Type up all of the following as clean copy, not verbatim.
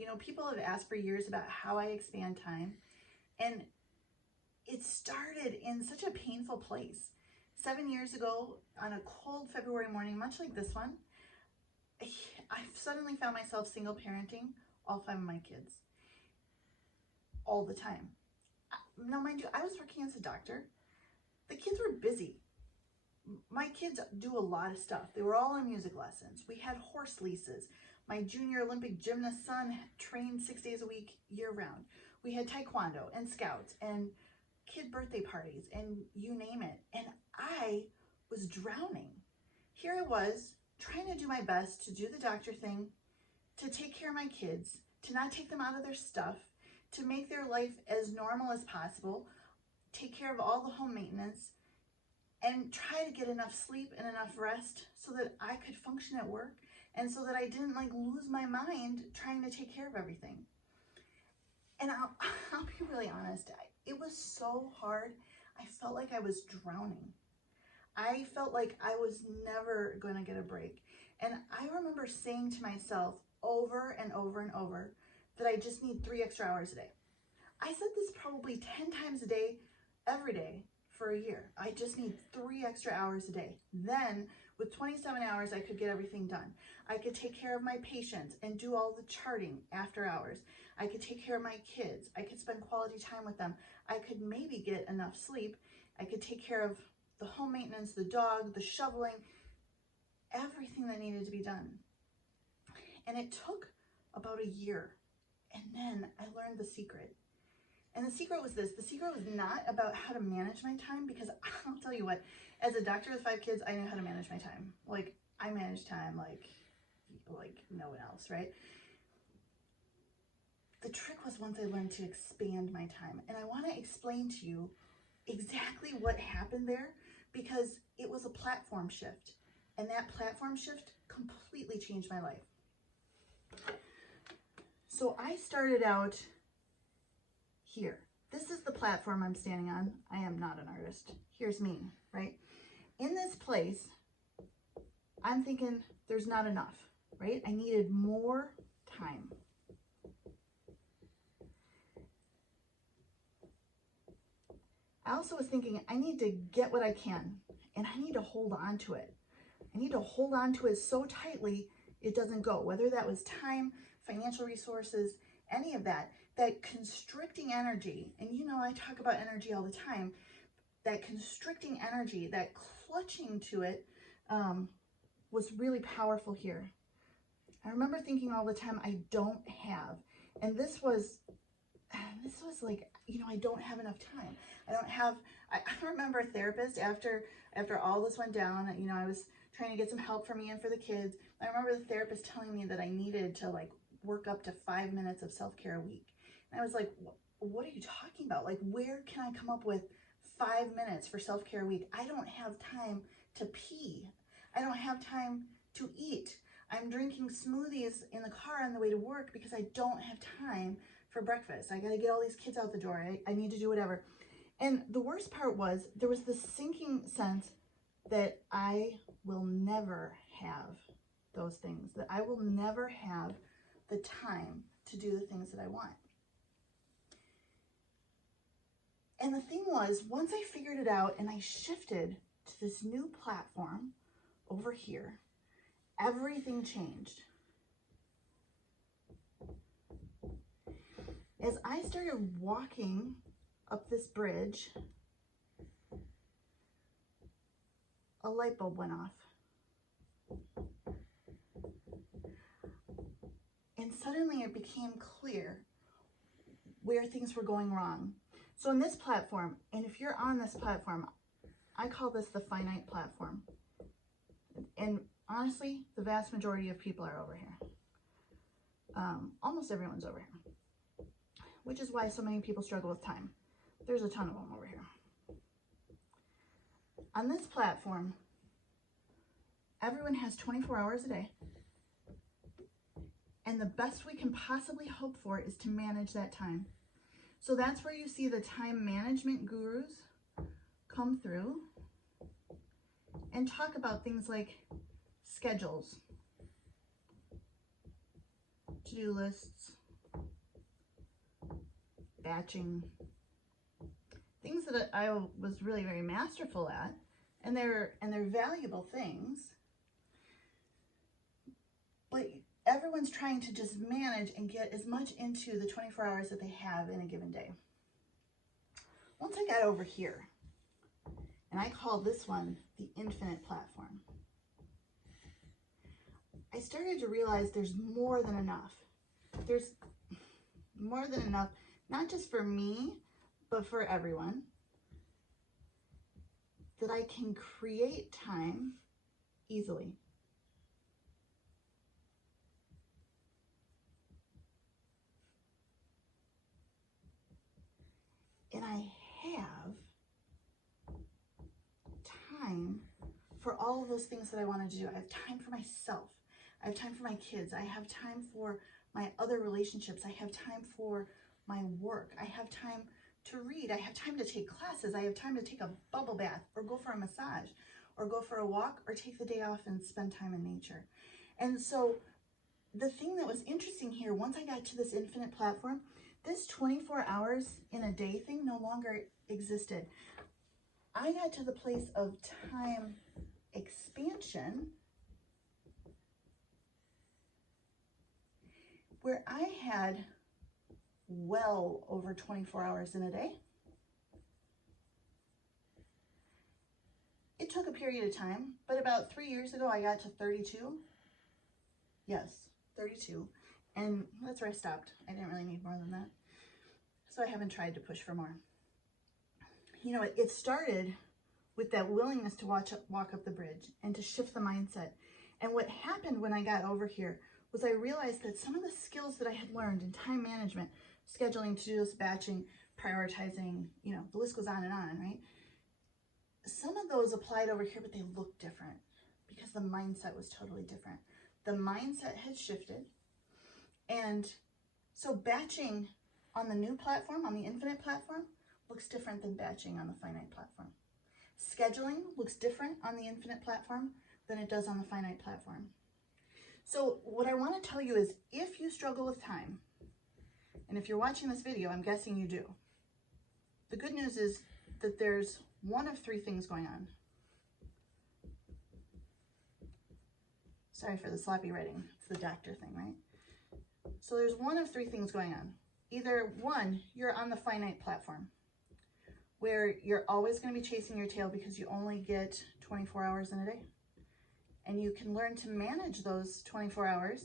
You know, people have asked for years about how I expand time, and it started in such a painful place. 7 years ago, on a cold February morning, much like this one, I suddenly found myself single parenting all 5 of my kids all the time. Now, mind you, I was working as a doctor. The kids were busy. My kids do a lot of stuff. They were all in music lessons. We had horse leases. My junior Olympic gymnast son trained 6 days a week, year round. We had taekwondo and scouts and kid birthday parties and you name it. And I was drowning. Here I was trying to do my best to do the doctor thing, to take care of my kids, to not take them out of their stuff, to make their life as normal as possible, take care of all the home maintenance, and try to get enough sleep and enough rest so that I could function at work and so that I didn't like lose my mind trying to take care of everything. And I'll be really honest, it was so hard. I felt like I was drowning. I felt like I was never going to get a break. And I remember saying to myself over and over and over that I just need 3 extra hours a day. I said this probably 10 times a day, every day for a year. I just need 3 extra hours a day. Then with 27 hours, I could get everything done. I could take care of my patients and do all the charting after hours. I could take care of my kids. I could spend quality time with them. I could maybe get enough sleep. I could take care of the home maintenance, the dog, the shoveling, everything that needed to be done. And it took about a year. And then I learned the secret. And the secret was this. The secret was not about how to manage my time, because I'll tell you what, as a doctor with 5 kids, I knew how to manage my time. Like, I manage time like no one else, right? The trick was once I learned to expand my time. And I want to explain to you exactly what happened there, because it was a platform shift. And that platform shift completely changed my life. So I started out here. This is the platform I'm standing on. I am not an artist. Here's me, right? In this place, I'm thinking there's not enough, right? I needed more time. I also was thinking I need to get what I can, and I need to hold on to it. I need to hold on to it so tightly it doesn't go, whether that was time, financial resources, any of that. That constricting energy, and you know I talk about energy all the time, that constricting energy, that clutching to it was really powerful here. I remember thinking all the time, I don't have, and this was like, you know, I don't have enough time. I remember a therapist after all this went down, you know, I was trying to get some help for me and for the kids. I remember the therapist telling me that I needed to like work up to 5 minutes of self-care a week. And I was like, what are you talking about? Like, where can I come up with 5 minutes for self-care a week? I don't have time to pee. I don't have time to eat. I'm drinking smoothies in the car on the way to work because I don't have time for breakfast. I got to get all these kids out the door. I need to do whatever. And the worst part was there was this sinking sense that I will never have those things, that I will never have the time to do the things that I want. And the thing was, once I figured it out and I shifted to this new platform over here, everything changed. As I started walking up this bridge, a light bulb went off. And suddenly it became clear where things were going wrong. So in this platform, and if you're on this platform, I call this the finite platform. And honestly, the vast majority of people are over here. Almost everyone's over here, which is why so many people struggle with time. There's a ton of them over here. On this platform, everyone has 24 hours a day. And the best we can possibly hope for is to manage that time. So that's where you see the time management gurus come through and talk about things like schedules, to-do lists, batching, things that I was really very masterful at, and they're valuable things, but everyone's trying to just manage and get as much into the 24 hours that they have in a given day. Once I got over here, and I call this one the infinite platform, I started to realize there's more than enough. There's more than enough, not just for me, but for everyone, that I can create time easily. And I have time for all of those things that I wanted to do. I have time for myself. I have time for my kids. I have time for my other relationships. I have time for my work. I have time to read. I have time to take classes. I have time to take a bubble bath or go for a massage or go for a walk or take the day off and spend time in nature. And so the thing that was interesting here, once I got to this infinite platform, this 24 hours in a day thing no longer existed. I got to the place of time expansion where I had well over 24 hours in a day. It took a period of time, but about 3 years ago, I got to 32. Yes, 32. And that's where I stopped. I didn't really need more than that. So I haven't tried to push for more. You know, it started with that willingness to walk up the bridge and to shift the mindset. And what happened when I got over here was I realized that some of the skills that I had learned in time management, scheduling, to-do list, batching, prioritizing, you know, the list goes on, right? Some of those applied over here, but they looked different because the mindset was totally different. The mindset had shifted. And so batching on the new platform, on the infinite platform, looks different than batching on the finite platform. Scheduling looks different on the infinite platform than it does on the finite platform. So what I want to tell you is, if you struggle with time, and if you're watching this video, I'm guessing you do, the good news is that there's one of three things going on. Sorry for the sloppy writing. It's the doctor thing, right? So there's one of three things going on. Either one, you're on the finite platform, where you're always going to be chasing your tail because you only get 24 hours in a day. And you can learn to manage those 24 hours,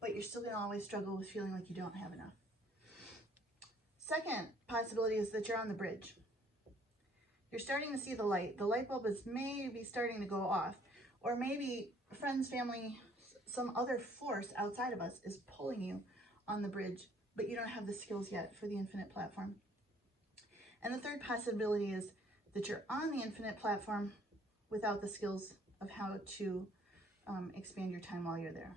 but you're still going to always struggle with feeling like you don't have enough. Second possibility is that you're on the bridge. You're starting to see the light. The light bulb is maybe starting to go off, or maybe friends, family, some other force outside of us is pulling you on the bridge, but you don't have the skills yet for the infinite platform. And the third possibility is that you're on the infinite platform without the skills of how to expand your time while you're there.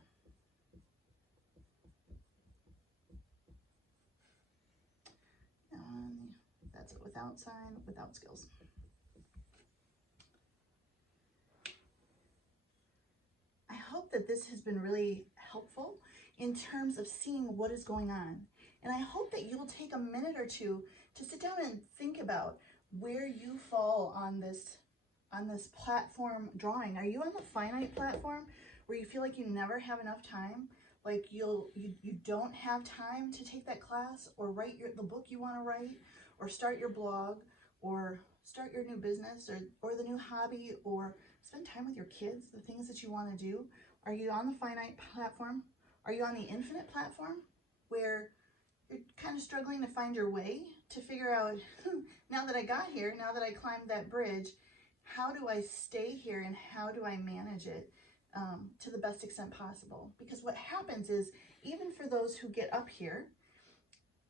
That's it, without sign, without skills. I hope that this has been really helpful in terms of seeing what is going on. And I hope that you will take a minute or two to sit down and think about where you fall on this platform drawing. Are you on the finite platform where you feel like you never have enough time? Like you don't have time to take that class or write the book you want to write, or start your blog, or start your new business, or the new hobby, or spend time with your kids, the things that you want to do? Are you on the finite platform? Are you on the infinite platform where you're kind of struggling to find your way, to figure out, now that I got here, now that I climbed that bridge, how do I stay here and how do I manage it to the best extent possible? Because what happens is, even for those who get up here,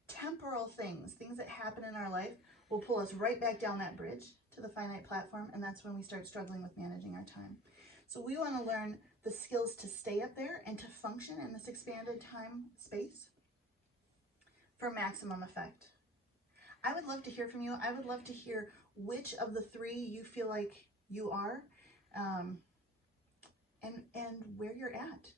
temporal things that happen in our life will pull us right back down that bridge to the finite platform, and that's when we start struggling with managing our time. So we want to learn the skills to stay up there and to function in this expanded time space for maximum effect. I would love to hear from you. I would love to hear which of the three you feel like you are, and where you're at.